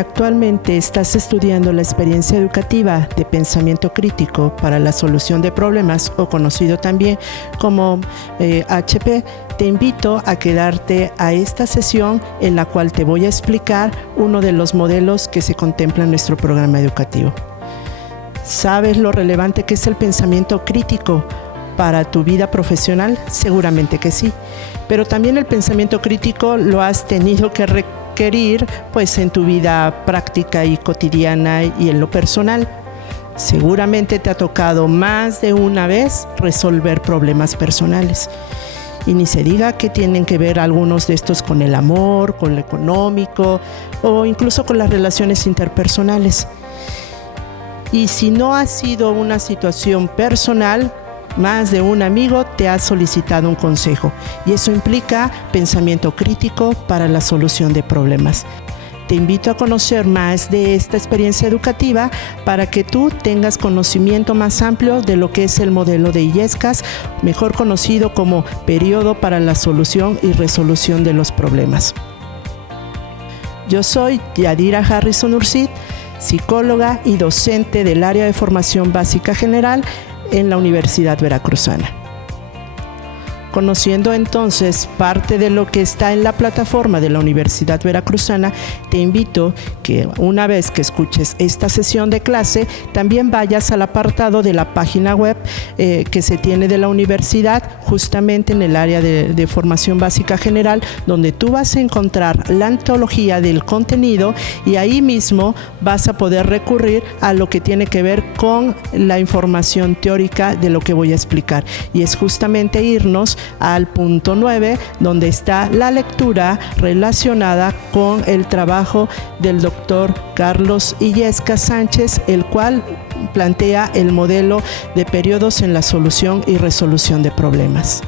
actualmente estás estudiando la experiencia educativa de pensamiento crítico para la solución de problemas, o conocido también como HP, te invito a quedarte a esta sesión en la cual te voy a explicar uno de los modelos que se contempla en nuestro programa educativo. ¿Sabes lo relevante que es el pensamiento crítico para tu vida profesional? Seguramente que sí, pero también el pensamiento crítico lo has tenido que requerir pues en tu vida práctica y cotidiana y en lo personal. Seguramente te ha tocado más de una vez resolver problemas personales. Y ni se diga que tienen que ver algunos de estos con el amor, con lo económico o incluso con las relaciones interpersonales. Y si no ha sido una situación personal, más de un amigo te ha solicitado un consejo, y eso implica pensamiento crítico para la solución de problemas. Te invito a conocer más de esta experiencia educativa para que tú tengas conocimiento más amplio de lo que es el modelo de Illescas, mejor conocido como Periodo para la Solución y Resolución de los Problemas. Yo soy Yadira Harrison Urcid, psicóloga y docente del área de formación básica general en la Universidad Veracruzana. Conociendo entonces parte de lo que está en la plataforma de la Universidad Veracruzana, te invito que una vez que escuches esta sesión de clase, también vayas al apartado de la página web que se tiene de la universidad, justamente en el área de formación básica general, donde tú vas a encontrar la antología del contenido, y ahí mismo vas a poder recurrir a lo que tiene que ver con la información teórica de lo que voy a explicar, y es justamente irnos al punto 9, donde está la lectura relacionada con el trabajo del doctor Carlos Illescas Sánchez, el cual plantea el modelo de periodos en la solución y resolución de problemas.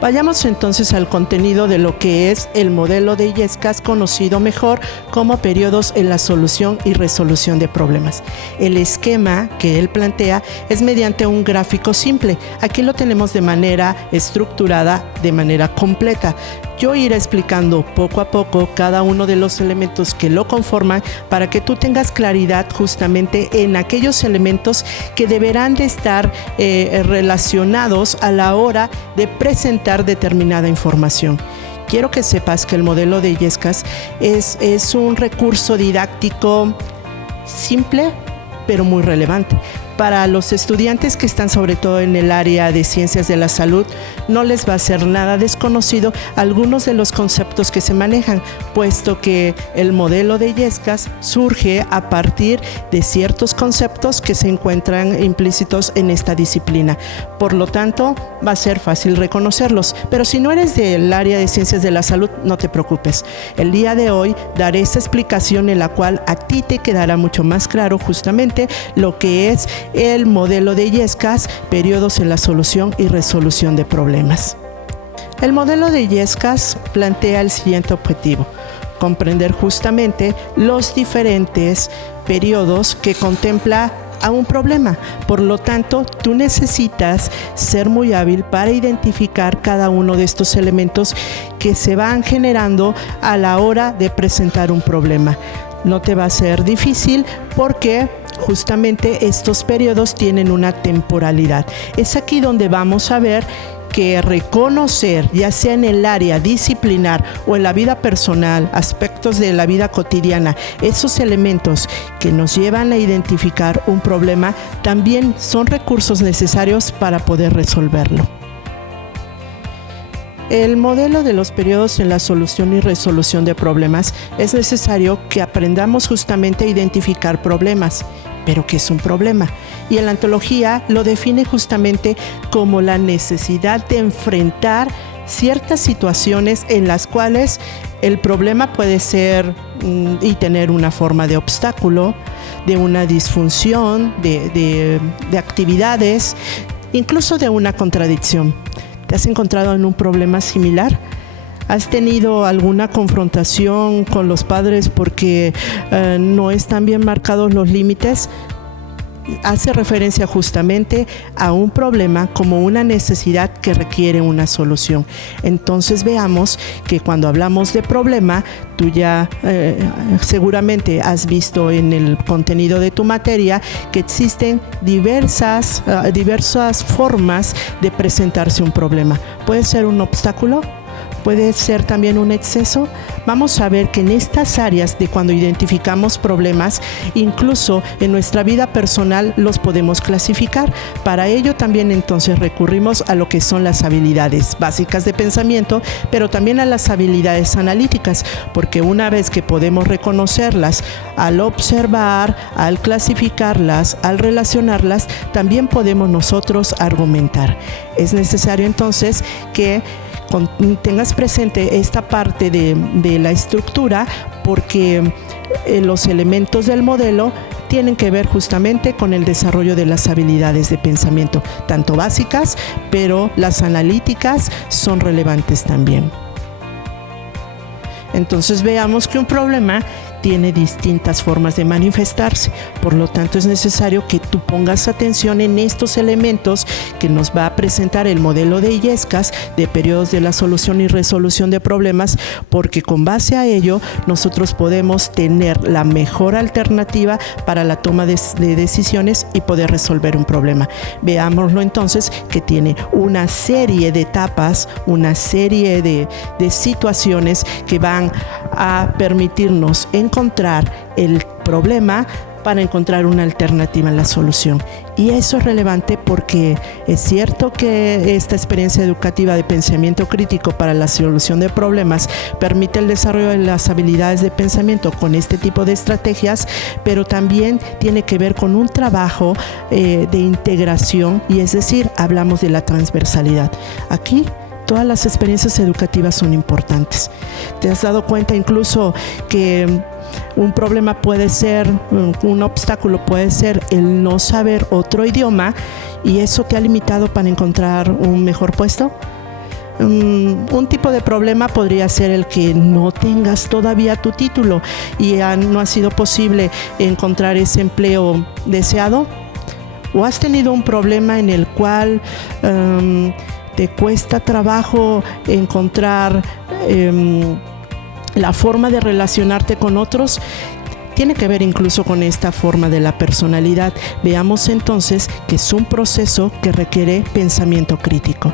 Vayamos entonces al contenido de lo que es el modelo de Illescas, conocido mejor como periodos en la solución y resolución de problemas. El esquema que él plantea es mediante un gráfico simple. Aquí lo tenemos de manera estructurada, de manera completa. Yo iré explicando poco a poco cada uno de los elementos que lo conforman para que tú tengas claridad justamente en aquellos elementos que deberán de estar relacionados a la hora de presentar determinada información. Quiero que sepas que el modelo de Illescas es un recurso didáctico simple, pero muy relevante. Para los estudiantes que están sobre todo en el área de ciencias de la salud, no les va a ser nada desconocido algunos de los conceptos que se manejan, puesto que el modelo de Illescas surge a partir de ciertos conceptos que se encuentran implícitos en esta disciplina. Por lo tanto, va a ser fácil reconocerlos. Pero si no eres del área de ciencias de la salud, no te preocupes. El día de hoy daré esta explicación en la cual a ti te quedará mucho más claro justamente lo que es el modelo de Illescas, periodos en la solución y resolución de problemas. El modelo de Illescas plantea el siguiente objetivo: comprender justamente los diferentes periodos que contempla a un problema. Por lo tanto, tú necesitas ser muy hábil para identificar cada uno de estos elementos que se van generando a la hora de presentar un problema. No te va a ser difícil porque justamente estos periodos tienen una temporalidad. Es aquí donde vamos a ver que reconocer, ya sea en el área disciplinar o en la vida personal, aspectos de la vida cotidiana, esos elementos que nos llevan a identificar un problema, también son recursos necesarios para poder resolverlo. El modelo de los periodos en la solución y resolución de problemas es necesario que aprendamos justamente a identificar problemas. ¿Pero qué es un problema? Y en la antología lo define justamente como la necesidad de enfrentar ciertas situaciones en las cuales el problema puede ser y tener una forma de obstáculo, de una disfunción, de actividades, incluso de una contradicción. ¿Te has encontrado en un problema similar? ¿Has tenido alguna confrontación con los padres porque no están bien marcados los límites? hace referencia justamente a un problema como una necesidad que requiere una solución. Entonces veamos que cuando hablamos de problema, tú ya seguramente has visto en el contenido de tu materia que existen diversas formas de presentarse un problema. Puede ser un obstáculo, puede ser también un exceso. Vamos a ver que en estas áreas de cuando identificamos problemas, incluso en nuestra vida personal los podemos clasificar. Para ello también entonces recurrimos a lo que son las habilidades básicas de pensamiento, pero también a las habilidades analíticas, porque una vez que podemos reconocerlas, al observar, al clasificarlas, al relacionarlas, también podemos nosotros argumentar. Es necesario entonces que tengas presente esta parte de la estructura, porque los elementos del modelo tienen que ver justamente con el desarrollo de las habilidades de pensamiento, tanto básicas, pero las analíticas son relevantes también. Entonces veamos que un problema tiene distintas formas de manifestarse. Por lo tanto, es necesario que tú pongas atención en estos elementos que nos va a presentar el modelo de Illescas de periodos de la solución y resolución de problemas, porque con base a ello nosotros podemos tener la mejor alternativa para la toma de decisiones y poder resolver un problema. Veámoslo entonces, que tiene una serie de etapas, una serie de situaciones que van a permitirnos encontrar el problema para encontrar una alternativa en la solución. Y eso es relevante porque es cierto que esta experiencia educativa de pensamiento crítico para la solución de problemas permite el desarrollo de las habilidades de pensamiento con este tipo de estrategias, pero también tiene que ver con un trabajo de integración, y es decir, hablamos de la transversalidad. Aquí todas las experiencias educativas son importantes. ¿Te has dado cuenta incluso que un problema puede ser, un obstáculo puede ser el no saber otro idioma, y eso te ha limitado para encontrar un mejor puesto? Un tipo de problema podría ser el que no tengas todavía tu título y no ha sido posible encontrar ese empleo deseado. ¿O has tenido un problema en el cual te cuesta trabajo encontrar la forma de relacionarte con otros? Tiene que ver incluso con esta forma de la personalidad. Veamos entonces que es un proceso que requiere pensamiento crítico.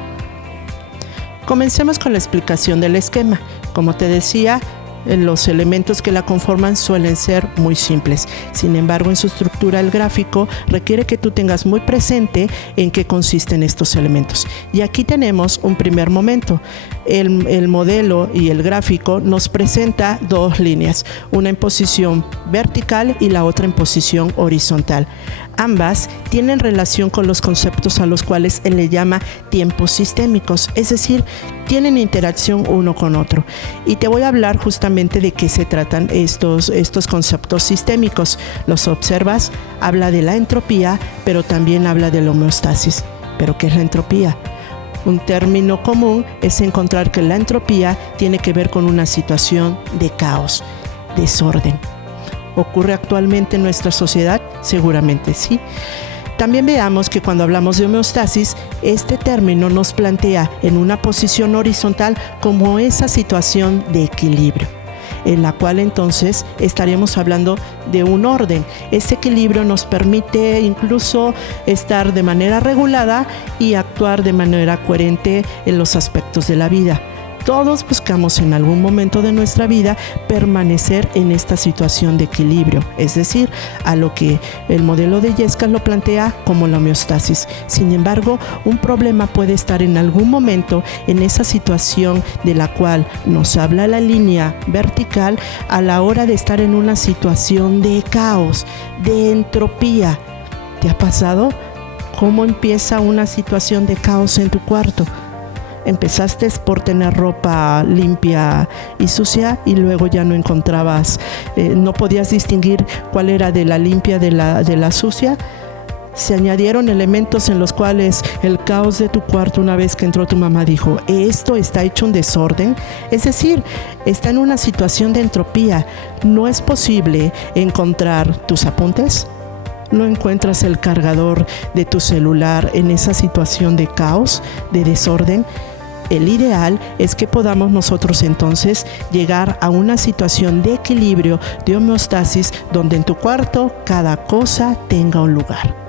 Comencemos con la explicación del esquema. Como te decía, los elementos que la conforman suelen ser muy simples. Sin embargo, en su estructura, el gráfico requiere que tú tengas muy presente en qué consisten estos elementos. Y aquí tenemos un primer momento. El modelo y el gráfico nos presenta dos líneas, una en posición vertical y la otra en posición horizontal. Ambas tienen relación con los conceptos a los cuales él le llama tiempos sistémicos, es decir, tienen interacción uno con otro. Y te voy a hablar justamente de qué se tratan estos conceptos sistémicos. Los observas, habla de la entropía, pero también habla de la homeostasis. ¿Pero qué es la entropía? Un término común es encontrar que la entropía tiene que ver con una situación de caos, desorden. ¿Ocurre actualmente en nuestra sociedad? Seguramente sí. También veamos que cuando hablamos de homeostasis, este término nos plantea en una posición horizontal como esa situación de equilibrio, en la cual entonces estaríamos hablando de un orden. Ese equilibrio nos permite incluso estar de manera regulada y actuar de manera coherente en los aspectos de la vida. Todos buscamos en algún momento de nuestra vida permanecer en esta situación de equilibrio, es decir, a lo que el modelo de Illescas lo plantea como la homeostasis. Sin embargo, un problema puede estar en algún momento en esa situación de la cual nos habla la línea vertical a la hora de estar en una situación de caos, de entropía. ¿Te ha pasado? ¿Cómo empieza una situación de caos en tu cuarto? Empezaste por tener ropa limpia y sucia y luego ya no encontrabas, no podías distinguir cuál era de la limpia de la sucia. Se añadieron elementos en los cuales el caos de tu cuarto, una vez que entró tu mamá, dijo: esto está hecho un desorden, es decir, está en una situación de entropía. No es posible encontrar tus apuntes, no encuentras el cargador de tu celular en esa situación de caos, de desorden. El ideal es que podamos nosotros entonces llegar a una situación de equilibrio, de homeostasis, donde en tu cuarto cada cosa tenga un lugar.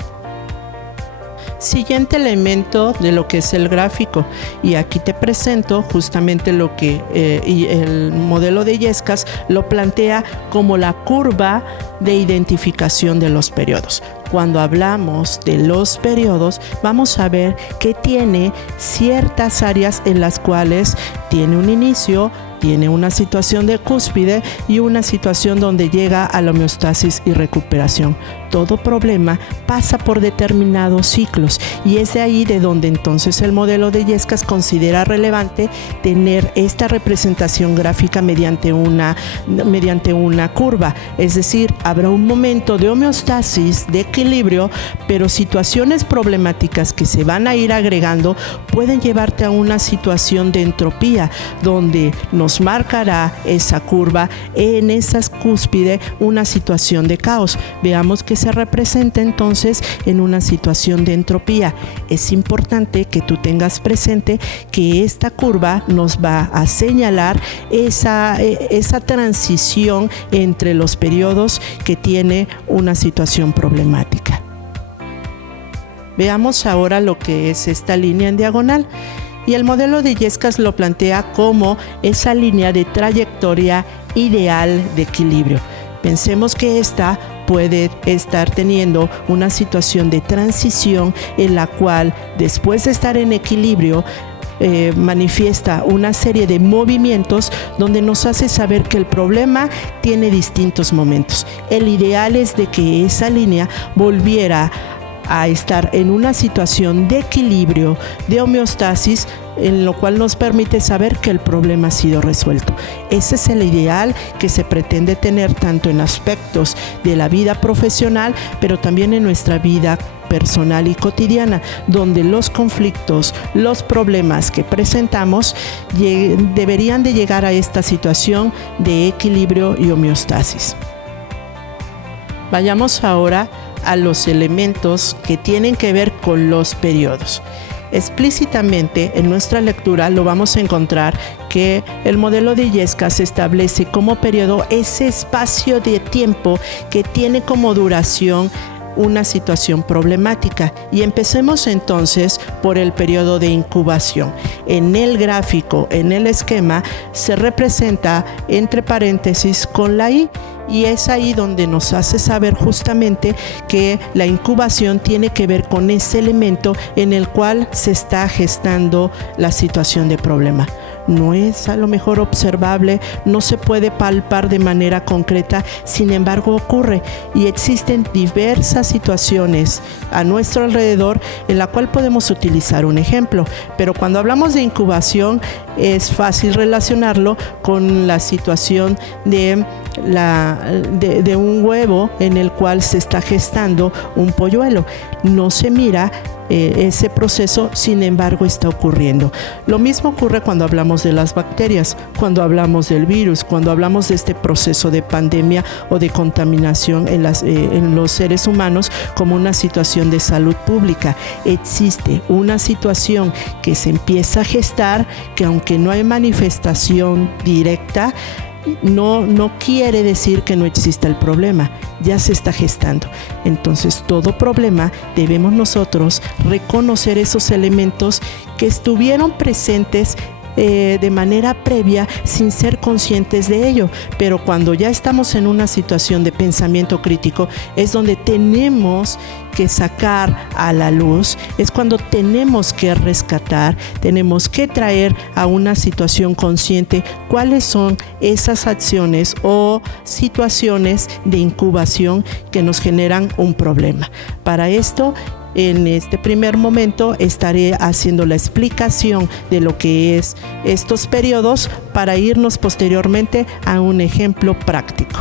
Siguiente elemento de lo que es el gráfico, y aquí te presento justamente lo que y el modelo de Illescas lo plantea como la curva de identificación de los periodos. Cuando hablamos de los periodos, vamos a ver que tiene ciertas áreas en las cuales tiene un inicio, tiene una situación de cúspide y una situación donde llega a la homeostasis y recuperación. Todo problema pasa por determinados ciclos, y es de ahí de donde entonces el modelo de Illescas considera relevante tener esta representación gráfica mediante una curva. Es decir, habrá un momento de homeostasis, de equilibrio, pero situaciones problemáticas que se van a ir agregando pueden llevarte a una situación de entropía, donde nos marcará esa curva en esa cúspide una situación de caos. Veamos que se representa entonces en una situación de entropía. Es importante que tú tengas presente que esta curva nos va a señalar esa transición entre los periodos que tiene una situación problemática. Veamos ahora lo que es esta línea en diagonal. Y el modelo de Illescas lo plantea como esa línea de trayectoria ideal de equilibrio. Pensemos que esta puede estar teniendo una situación de transición en la cual, después de estar en equilibrio, manifiesta una serie de movimientos donde nos hace saber que el problema tiene distintos momentos. El ideal es de que esa línea volviera a estar en una situación de equilibrio, de homeostasis, en lo cual nos permite saber que el problema ha sido resuelto. Ese es el ideal que se pretende tener tanto en aspectos de la vida profesional, pero también en nuestra vida personal y cotidiana, donde los conflictos, los problemas que presentamos deberían de llegar a esta situación de equilibrio y homeostasis. Vayamos ahora a los elementos que tienen que ver con los periodos. Explícitamente en nuestra lectura lo vamos a encontrar que el modelo de Illescas establece como periodo ese espacio de tiempo que tiene como duración una situación problemática. Y empecemos entonces por el periodo de incubación. En el gráfico, en el esquema, se representa entre paréntesis con la I, y es ahí donde nos hace saber justamente que la incubación tiene que ver con ese elemento en el cual se está gestando la situación de problema. No es a lo mejor observable, no se puede palpar de manera concreta, sin embargo ocurre, y existen diversas situaciones a nuestro alrededor en la cual podemos utilizar un ejemplo. Pero cuando hablamos de incubación es fácil relacionarlo con la situación de un huevo en el cual se está gestando un polluelo. No se mira ese proceso, sin embargo está ocurriendo. Lo mismo ocurre cuando hablamos de las bacterias, cuando hablamos del virus, cuando hablamos de este proceso de pandemia o de contaminación en los seres humanos como una situación de salud pública. Existe una situación que se empieza a gestar, que aunque no hay manifestación directa, no quiere decir que no exista el problema, ya se está gestando. Entonces, todo problema debemos nosotros reconocer esos elementos que estuvieron presentes de manera previa sin ser conscientes de ello, pero cuando ya estamos en una situación de pensamiento crítico es donde tenemos que sacar a la luz, es cuando tenemos que rescatar, tenemos que traer a una situación consciente cuáles son esas acciones o situaciones de incubación que nos generan un problema. Para esto, en este primer momento estaré haciendo la explicación de lo que es estos periodos para irnos posteriormente a un ejemplo práctico.